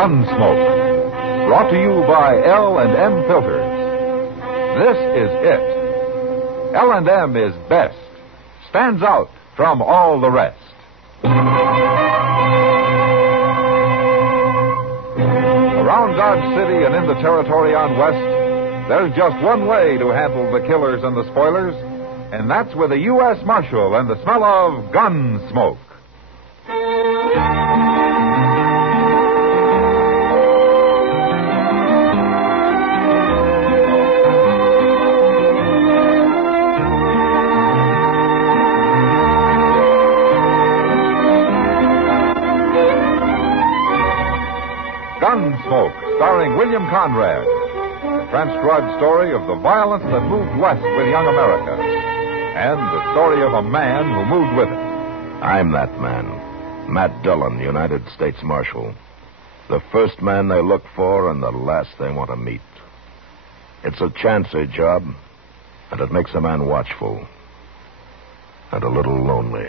Gunsmoke, brought to you by L&M Filters. This is it. L&M is best, stands out from all the rest. Around Dodge City and in the territory on West, there's just one way to handle the killers and the spoilers, and that's with a U.S. Marshal and the smell of Gunsmoke. Gunsmoke, starring William Conrad. The transcribed story of the violence that moved west with young America. And the story of a man who moved with it. I'm that man, Matt Dillon, United States Marshal. The first man they look for and the last they want to meet. It's a chancy job, and it makes a man watchful. And a little lonely.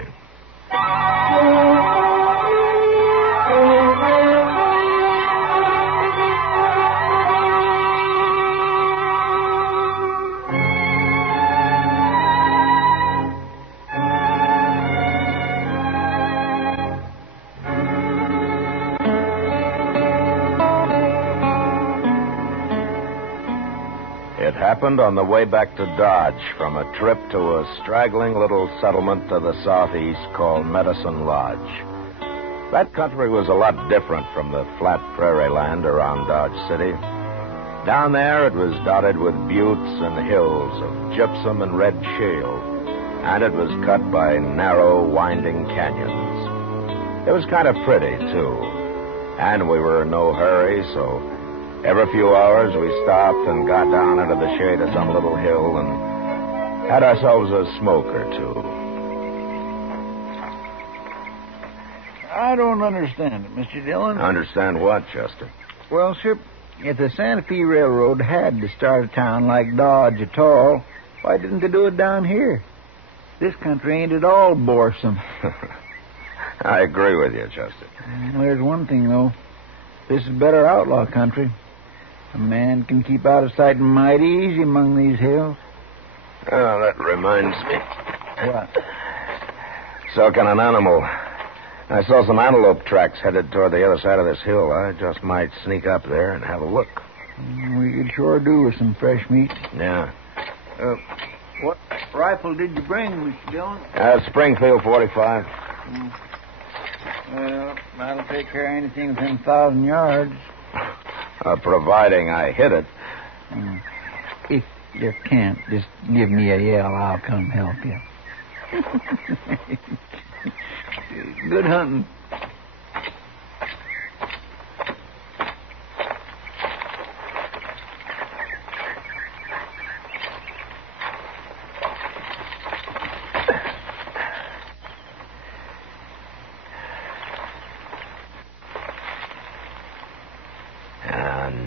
It happened on the way back to Dodge from a trip to a straggling little settlement to the southeast called Medicine Lodge. That country was a lot different from the flat prairie land around Dodge City. Down there it was dotted with buttes and hills of gypsum and red shale, and it was cut by narrow, winding canyons. It was kind of pretty, too, and we were in no hurry, so every few hours, we stopped and got down into the shade of some little hill and had ourselves a smoke or two. I don't understand it, Mr. Dillon. Understand what, Chester? Well, sir, if the Santa Fe Railroad had to start a town like Dodge at all, why didn't they do it down here? This country ain't at all boresome. I agree with you, Chester. There's one thing, though. This is better outlaw country. A man can keep out of sight mighty easy among these hills. Oh, that reminds me. What? So can an animal. I saw some antelope tracks headed toward the other side of this hill. I just might sneak up there and have a look. We could sure do with some fresh meat. Yeah. What rifle did you bring, Mr. Dillon? Springfield 45. Well, that'll take care of anything within 1,000 yards. Providing I hit it. If you can't, just give me a yell. I'll come help you. Good hunting.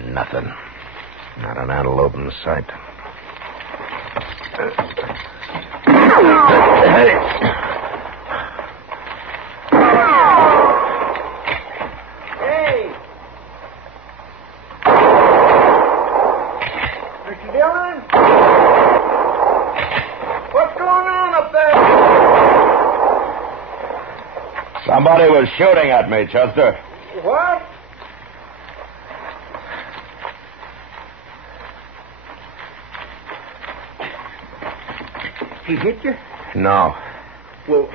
Nothing. Not an antelope in sight. Hey! Mr. Dillon? What's going on up there? Somebody was shooting at me, Chester. What? He hit you? No. Well,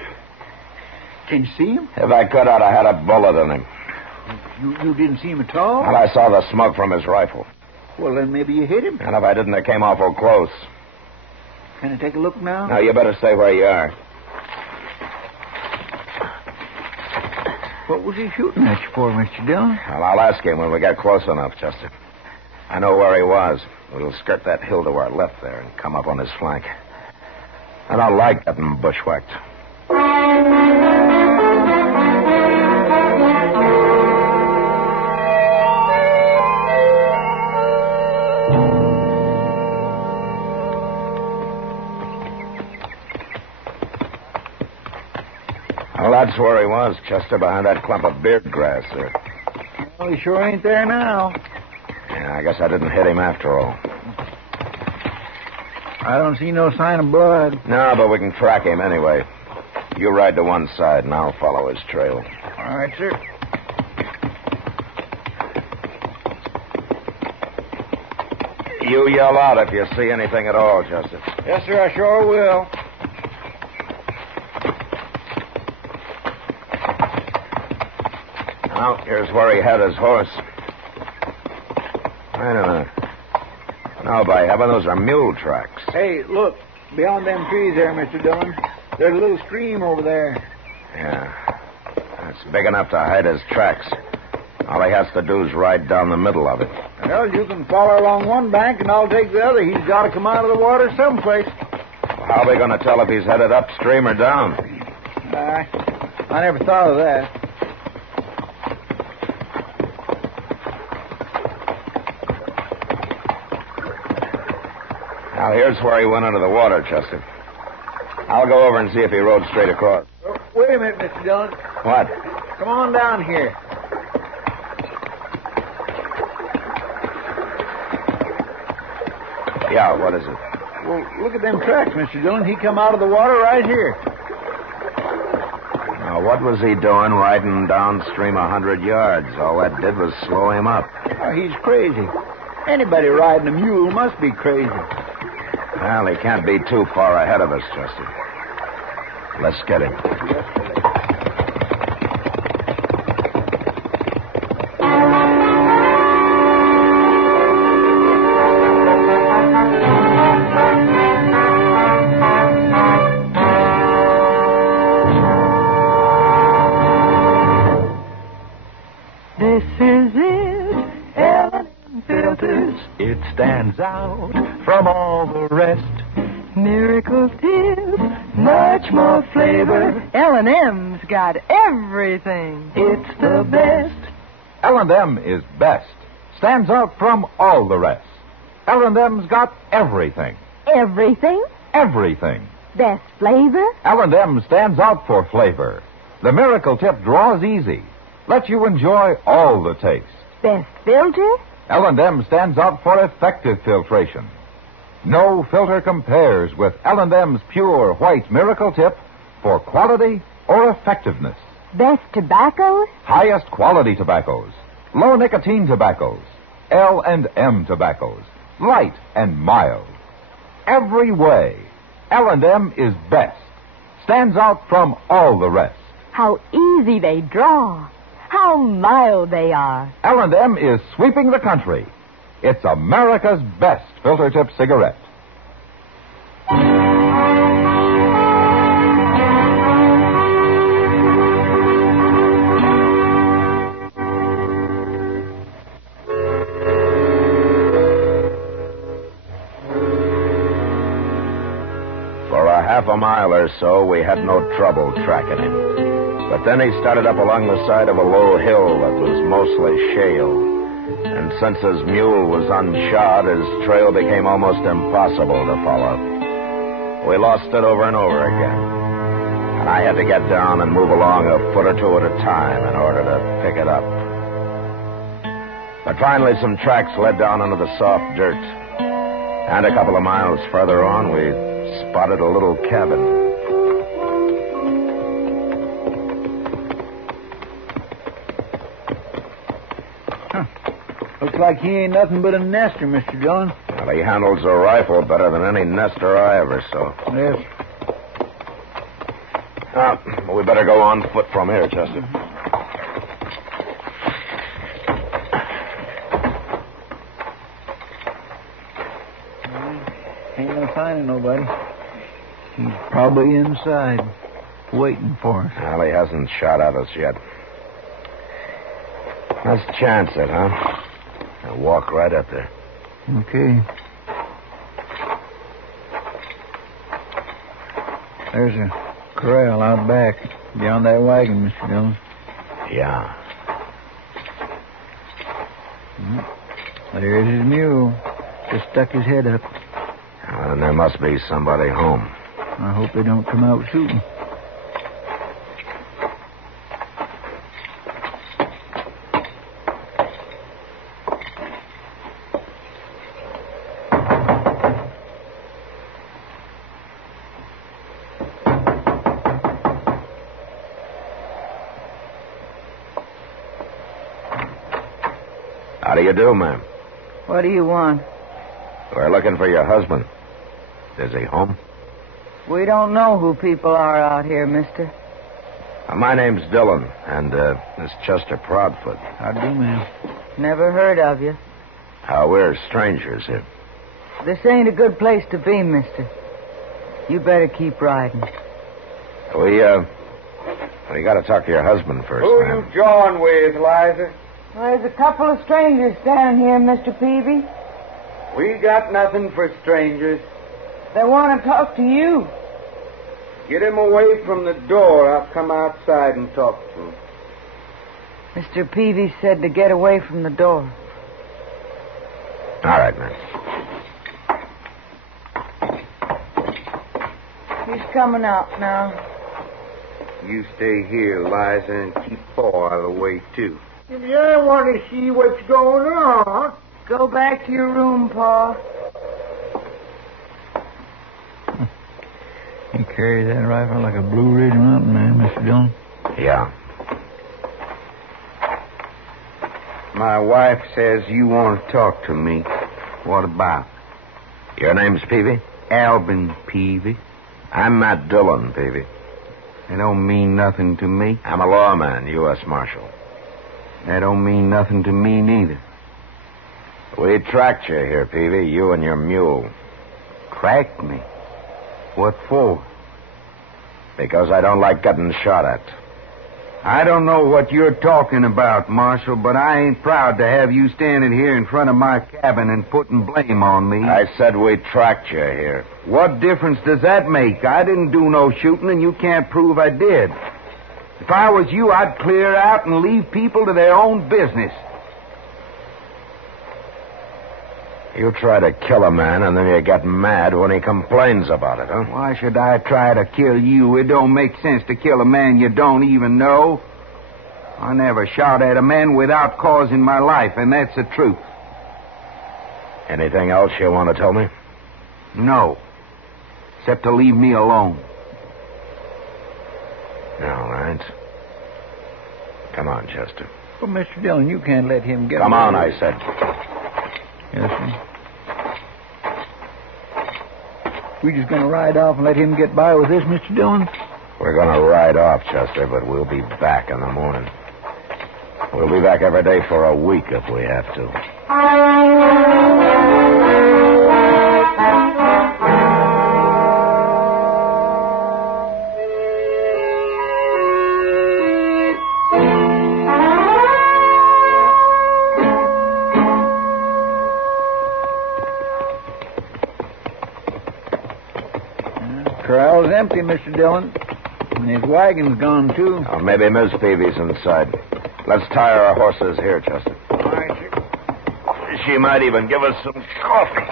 can you see him? If I could, I'd have had a bullet in him. You didn't see him at all? Well, I saw the smoke from his rifle. Well, then maybe you hit him. And if I didn't, it came awful close. Can I take a look now? Now, you better stay where you are. What was he shooting at you for, Mr. Dillon? Well, I'll ask him when we get close enough, Chester. I know where he was. We'll skirt that hill to our left there and come up on his flank. I don't like getting bushwhacked. Well, that's where he was, Chester, behind that clump of beard grass there. Well, he sure ain't there now. Yeah, I guess I didn't hit him after all. I don't see no sign of blood. No, but we can track him anyway. You ride to one side, and I'll follow his trail. All right, sir. You yell out if you see anything at all, Justice. Yes, sir, I sure will. Now, here's where he had his horse. Wait a minute. No, by heaven, those are mule tracks. Hey, look. Beyond them trees there, Mr. Dillon. There's a little stream over there. Yeah. That's big enough to hide his tracks. All he has to do is ride down the middle of it. Well, you can follow along one bank and I'll take the other. He's got to come out of the water someplace. Well, how are we going to tell if he's headed upstream or down? I never thought of that. Now, here's where he went under the water, Chester. I'll go over and see if he rode straight across. Wait a minute, Mr. Dillon. What? Come on down here. Yeah, what is it? Well, look at them tracks, Mr. Dillon. He come out of the water right here. Now, what was he doing riding downstream 100 yards? All that did was slow him up. Oh, he's crazy. Anybody riding a mule must be crazy. Well, he can't be too far ahead of us, Chester. Let's get him. This is it, Iliad filters. It stands out from all the rest. Miracle tips, much more flavor. L&M's got everything. It's the best. L&M is best. Stands out from all the rest. L&M's got everything. Everything? Everything. Best flavor? L&M stands out for flavor. The Miracle Tip draws easy. Lets you enjoy all the taste. Best filter? L&M stands out for effective filtration. No filter compares with L&M's pure white Miracle Tip for quality or effectiveness. Best tobaccos? Highest quality tobaccos, low nicotine tobaccos, L&M tobaccos, light and mild. Every way, L&M is best. Stands out from all the rest. How easy they draw. How mild they are. L&M is sweeping the country. It's America's best filter tip cigarette. For a half a mile or so, we had no trouble tracking him. But then he started up along the side of a low hill that was mostly shale. And since his mule was unshod, his trail became almost impossible to follow. We lost it over and over again. And I had to get down and move along a foot or two at a time in order to pick it up. But finally, some tracks led down into the soft dirt. And a couple of miles further on, we spotted a little cabin. Looks like he ain't nothing but a nester, Mr. Dillon. Well, he handles a rifle better than any nester I ever saw. Yes. We better go on foot from here, Chester. Ain't no sign of nobody. He's probably inside, waiting for us. Well, he hasn't shot at us yet. Let's chance it, huh? I'll walk right up there. Okay. There's a corral out back, beyond that wagon, Mr. Dillon. Yeah. There's his mule. Just stuck his head up. Well, then there must be somebody home. I hope they don't come out shooting. How do you do, ma'am? What do you want? We're looking for your husband. Is he home? We don't know who people are out here, mister. My name's Dillon, and this Chester Proudfoot. How do, ma'am? Never heard of you. We're strangers here. This ain't a good place to be, mister. You better keep riding. We got to talk to your husband first, Who ma'am. you jawing with, Liza? Well, there's a couple of strangers standing here, Mr. Peavy. We got nothing for strangers. They want to talk to you. Get him away from the door. I'll come outside and talk to him. Mr. Peavy said to get away from the door. All right, ma'am. He's coming out now. You stay here, Liza, and keep Paul out of the way, too. Yeah, I want to see what's going on. Go back to your room, Pa. You carry that rifle like a Blue Ridge Mountain man, Mr. Dillon? Yeah. My wife says you want to talk to me. What about? Your name's Peavy? Albin Peavy. I'm Matt Dillon, Peavy. That don't mean nothing to me. I'm a lawman, U.S. Marshal. That don't mean nothing to me neither. We tracked you here, Peavy, you and your mule. Tracked me? What for? Because I don't like getting shot at. I don't know what you're talking about, Marshal, but I ain't proud to have you standing here in front of my cabin and putting blame on me. I said we tracked you here. What difference does that make? I didn't do no shooting, and you can't prove I did. If I was you, I'd clear out and leave people to their own business. You try to kill a man, and then you get mad when he complains about it, huh? Why should I try to kill you? It don't make sense to kill a man you don't even know. I never shot at a man without cause in my life, and that's the truth. Anything else you want to tell me? No. Except to leave me alone. All right. Come on, Chester. Well, Mr. Dillon, you can't let him get Come away. on, I said. Yes, sir. We just going to ride off and let him get by with this, Mr. Dillon? We're going to ride off, Chester, but we'll be back in the morning. We'll be back every day for a week if we have to. Corral's empty, Mr. Dillon. And his wagon's gone, too. Oh, maybe Miss Peavy's inside. Let's tie our horses here, Chester. All right, sir. She might even give us some coffee.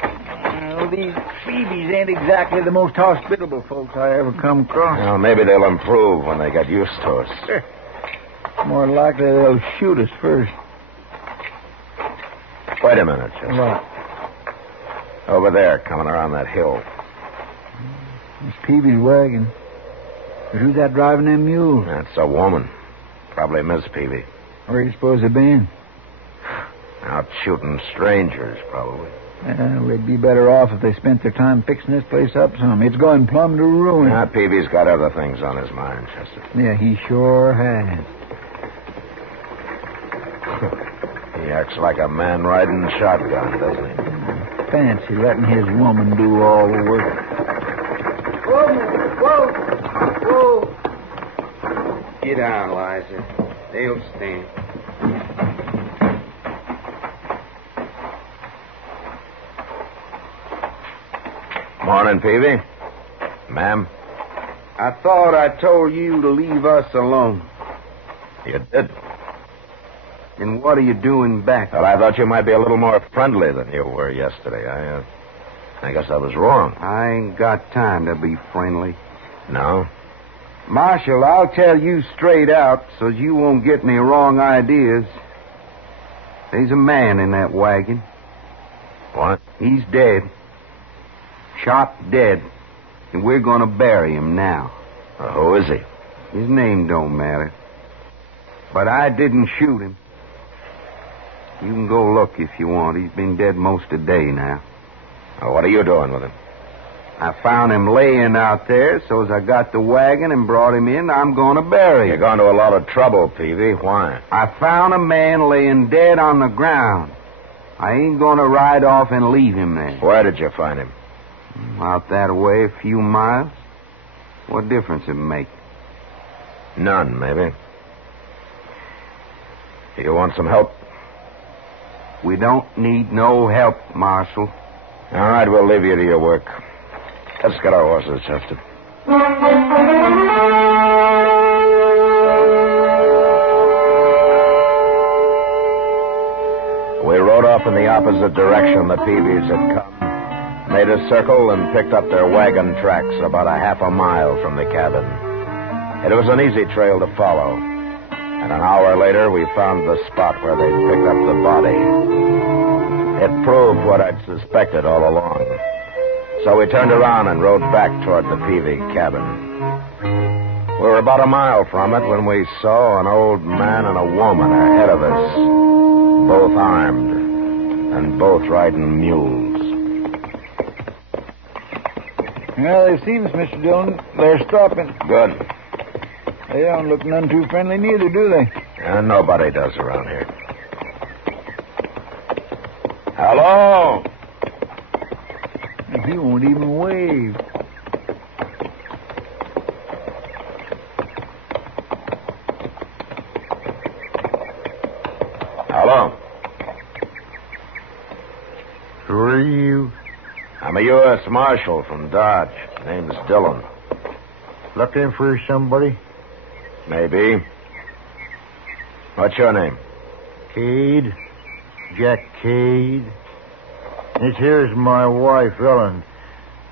Well, these Phoebes ain't exactly the most hospitable folks I ever come across. Well, maybe they'll improve when they get used to us. More likely they'll shoot us first. Wait a minute, Chester. What? Over there, coming around that hill. Miss Peavy's wagon. But who's that driving them mules? That's a woman. Probably Miss Peavy. Where do you suppose they've been? Out shooting strangers, probably. Well, they'd be better off if they spent their time fixing this place up some. It's going plumb to ruin. Now, Peavy's got other things on his mind, Chester. Yeah, he sure has. He acts like a man riding shotgun, doesn't he? Fancy letting his woman do all the work. Whoa. Get down, Liza. They'll stand. Morning, Peavy. Ma'am. I thought I told you to leave us alone. You did. And what are you doing back? Well, I thought you might be a little more friendly than you were yesterday. I guess I was wrong. I ain't got time to be friendly. No? Marshal, I'll tell you straight out so you won't get any wrong ideas. There's a man in that wagon. What? He's dead. Shot dead. And we're going to bury him now. Who is he? His name don't matter. But I didn't shoot him. You can go look if you want. He's been dead most of the day now. Well, what are you doing with him? I found him laying out there, so as I got the wagon and brought him in, I'm going to bury him. You're going to a lot of trouble, Peavy. Why? I found a man laying dead on the ground. I ain't going to ride off and leave him there. Where did you find him? Out that way, a few miles. What difference it make? None, maybe. You want some help? We don't need no help, Marshal. All right, we'll leave you to your work. Let's get our horses, Chester. We rode off in the opposite direction the Peavies had come, made a circle, and picked up their wagon tracks about a half a mile from the cabin. It was an easy trail to follow, and an hour later we found the spot where they'd picked up the body. It proved what I'd suspected all along. So we turned around and rode back toward the Peavy cabin. We were about a mile from it when we saw an old man and a woman ahead of us, both armed and both riding mules. Well, it seems, Mr. Dillon, they're stopping. Good. They don't look none too friendly neither, do they? And nobody does around here. Hello? He won't even wave. Hello? Who are you? I'm a U.S. Marshal from Dodge. Name's Dillon. Looking for somebody? Maybe. What's your name? Cade. Jack Cade. This here's my wife, Ellen.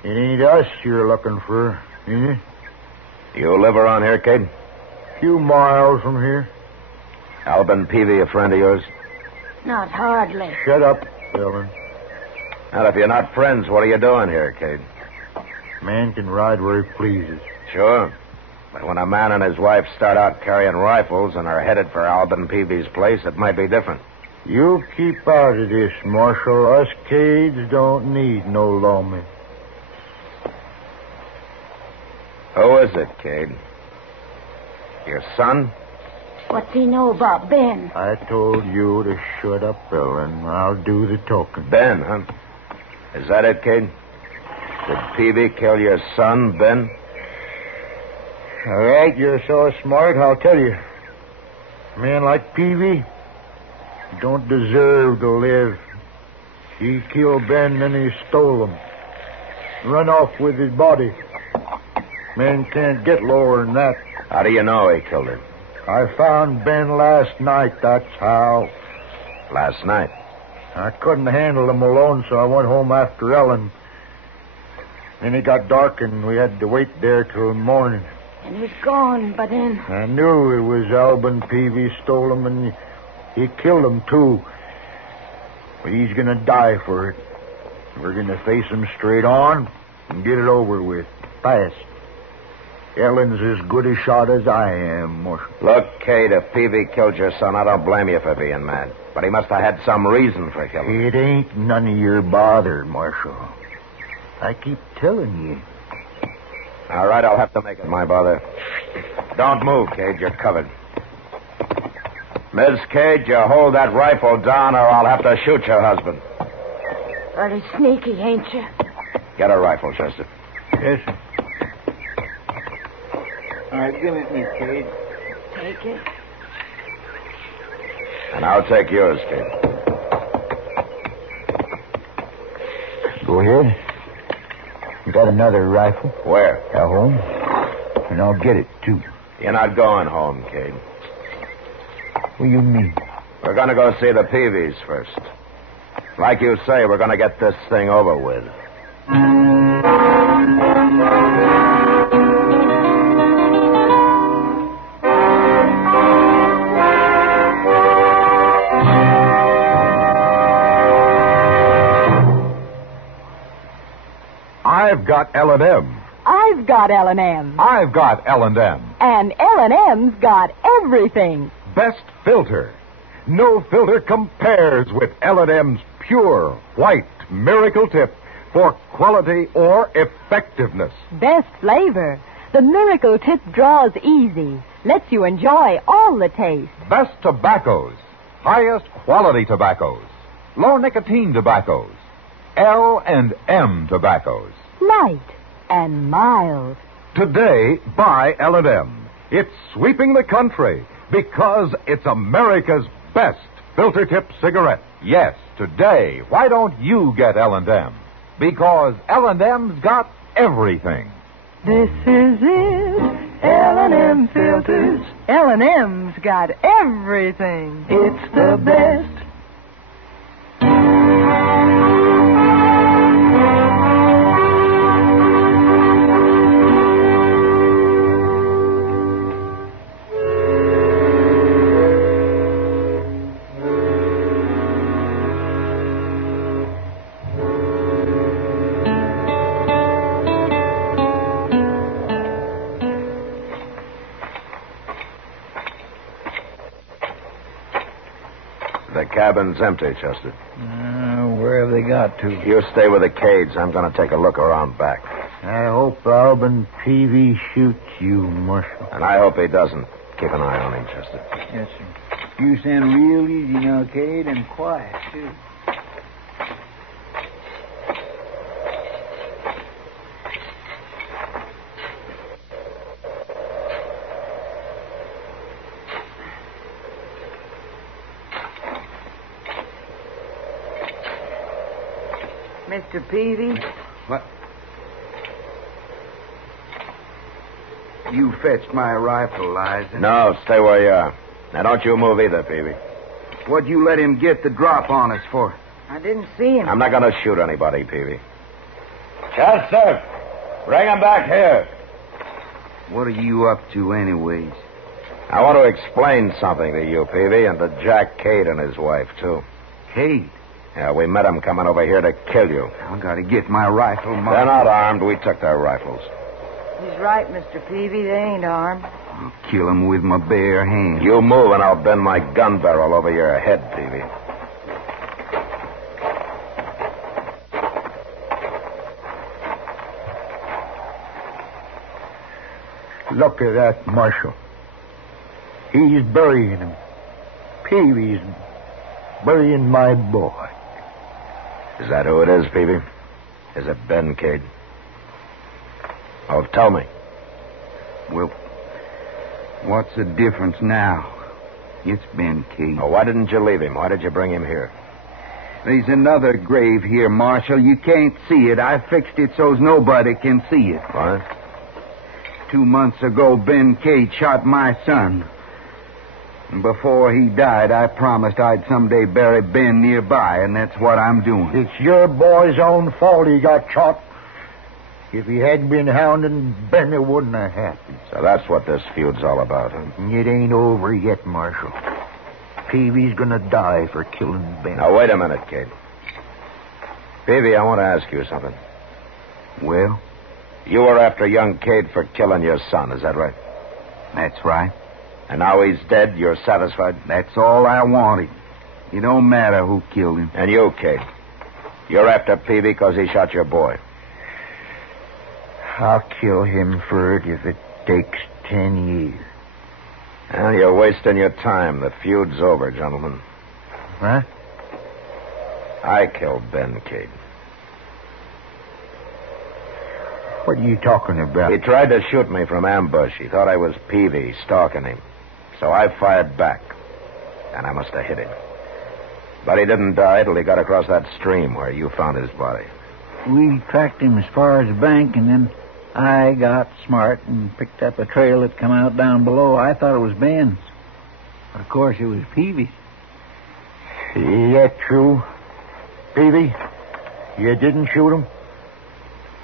It ain't us you're looking for, is it? You live around here, Cade? Few miles from here. Alban Peavy, a friend of yours? Not hardly. Shut up, Ellen. Well, if you're not friends, what are you doing here, Cade? Man can ride where he pleases. Sure. But when a man and his wife start out carrying rifles and are headed for Alban Peavy's place, it might be different. You keep out of this, Marshal. Us Cades don't need no lawman. Who is it, Cade? Your son? What's he know about Ben? I told you to shut up, Ellen. I'll do the talking. Ben, huh? Is that it, Cade? Did Peavy kill your son, Ben? All right, you're so smart, I'll tell you. A man like Peavy don't deserve to live. He killed Ben, then he stole him. Run off with his body. Man can't get lower than that. How do you know he killed him? I found Ben last night, that's how. Last night. I couldn't handle him alone, so I went home after Ellen. Then it got dark, and we had to wait there till morning. And he's gone, but then... I knew it was Alban Peavy stole him, and he killed him, too. But he's going to die for it. We're going to face him straight on and get it over with, fast. Ellen's as good a shot as I am, Marshal. Look, Cade, if Peavy killed your son, I don't blame you for being mad. But he must have had some reason for killing him. It ain't none of your bother, Marshal. I keep telling you. All right, I'll have to make it my bother. Don't move, Cade. You're covered. Miss Cade, you hold that rifle down or I'll have to shoot your husband. Pretty sneaky, ain't you? Get a rifle, Chester. Yes, sir. All right, give it me, Cade. Take it. And I'll take yours, Cade. Go ahead. You got another rifle? Where? At home. And I'll get it, too. You're not going home, Cade. What do you mean? We're going to go see the Peavies first. Like you say, we're going to get this thing over with. I've got L&M. I've got L&M. I've got L&M. And L&M's got everything. Best filter. No filter compares with L&M's pure, white miracle tip for quality or effectiveness. Best flavor. The Miracle Tip draws easy. Lets you enjoy all the taste. Best tobaccos. Highest quality tobaccos. Low nicotine tobaccos. L&M tobaccos. Light and mild. Today, buy L&M. It's sweeping the country because it's America's best filter tip cigarette. Yes, today. Why don't you get L&M? Because L&M's got everything. This is it, L&M filters. L&M's got everything. It's the best. The cabin's empty, Chester. Where have they got to? You stay with the Cades. I'm going to take a look around back. I hope Alban Peavy shoots you, Marshal. And I hope he doesn't. Keep an eye on him, Chester. Yes, sir. You sound real easy now, Cade, and quiet, too. Mr. Peavy? What? You fetched my rifle, Liza. No, stay where you are. Now, don't you move either, Peavy. What'd you let him get the drop on us for? I didn't see him. I'm not going to shoot anybody, Peavy. Chester, bring him back here. What are you up to, anyways? I want to explain something to you, Peavy, and to Jack Cade and his wife, too. Cade? Yeah, we met them coming over here to kill you. I gotta get my rifle, They're not armed. We took their rifles. He's right, Mr. Peavy. They ain't armed. I'll kill him with my bare hands. You move and I'll bend my gun barrel over your head, Peavy. Look at that, Marshal. He's burying him. Peavy's burying my boy. Is that who it is, Peavy? Is it Ben Cade? Oh, tell me. Well, what's the difference now? It's Ben Cade. Oh, why didn't you leave him? Why did you bring him here? There's another grave here, Marshal. You can't see it. I fixed it so's nobody can see it. What? 2 months ago, Ben Cade shot my son. And before he died, I promised I'd someday bury Ben nearby, and that's what I'm doing. It's your boy's own fault he got shot. If he hadn't been hounding Ben, it wouldn't have happened. So that's what this feud's all about, huh? It ain't over yet, Marshal. Peavy's gonna die for killing Ben. Now, wait a minute, Cade. Peavy, I want to ask you something. Well? You were after young Cade for killing your son, is that right? That's right. And now he's dead, you're satisfied? That's all I wanted. It don't matter who killed him. And you, Cade? You're after Peavy because he shot your boy. I'll kill him for it if it takes 10 years. Well, you're wasting your time. The feud's over, gentlemen. Huh? I killed Ben Cade. What are you talking about? He tried to shoot me from ambush. He thought I was Peavy, stalking him. So I fired back. And I must have hit him. But he didn't die till he got across that stream where you found his body. We tracked him as far as the bank, and then I got smart and picked up a trail that come out down below. I thought it was Ben's. But of course, it was Peavy's. Is that true, Peavy? You didn't shoot him?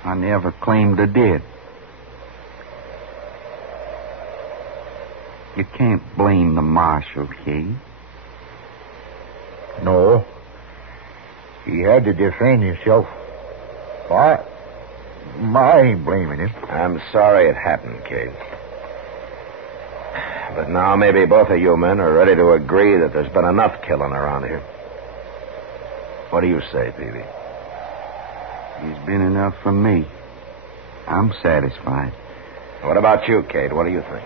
I never claimed I did. You can't blame the marshal, Cade. No. He had to defend himself. I ain't blaming him. I'm sorry it happened, Cade. But now maybe both of you men are ready to agree that there's been enough killing around here. What do you say, Peavy? There's been enough for me. I'm satisfied. What about you, Kate? What do you think?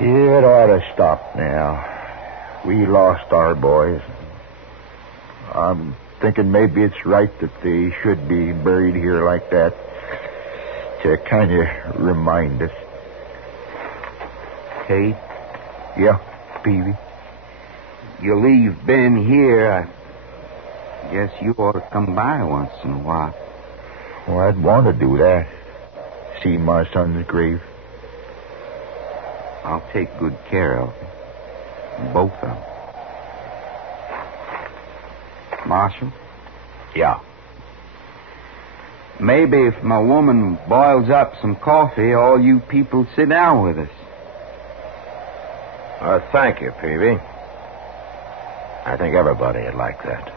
It ought to stop now. We lost our boys. I'm thinking maybe it's right that they should be buried here like that to kind of remind us. Kate, Yeah, Peavy. you leave Ben here. I guess you ought to come by once in a while. Well, I'd want to do that. See my son's grave. I'll take good care of them. Both of them. Marshal? Yeah. Maybe if my woman boils up some coffee, all you people sit down with us. Thank you, Peavy. I think everybody would like that.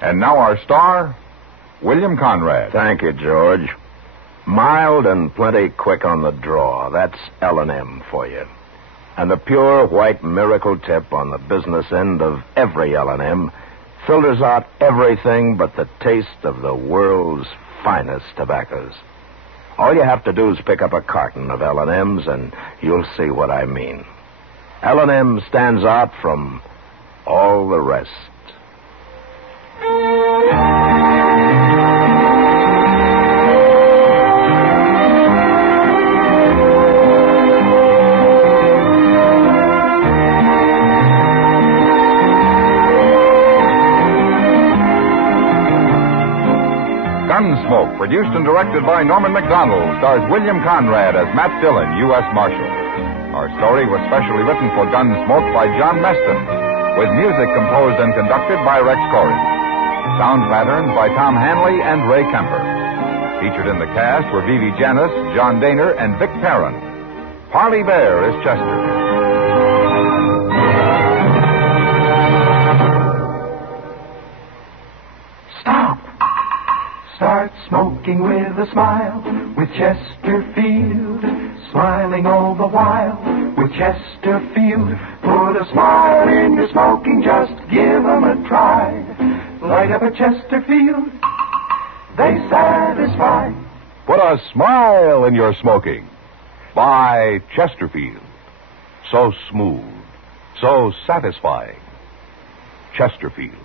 And now our star, William Conrad. Thank you, George. Mild and plenty quick on the draw. That's L&M for you. And the pure white miracle tip on the business end of every L&M filters out everything but the taste of the world's finest tobaccos. All you have to do is pick up a carton of L&Ms and you'll see what I mean. L&M stands out from all the rest. Gunsmoke, produced and directed by Norman Macdonnell, stars William Conrad as Matt Dillon, U.S. Marshal. Our story was specially written for Gunsmoke by John Meston, with music composed and conducted by Rex Corey. Sound patterns by Tom Hanley and Ray Kemper. Featured in the cast were Vivi Janis, John Daner, and Vic Perrin. Parley Bear is Chester. Start smoking with a smile, with Chesterfield, smiling all the while, with Chesterfield. Put a smile in your smoking, just give 'em a try. Light up a Chesterfield, they satisfy. Put a smile in your smoking. Buy Chesterfield. So smooth, so satisfying. Chesterfield.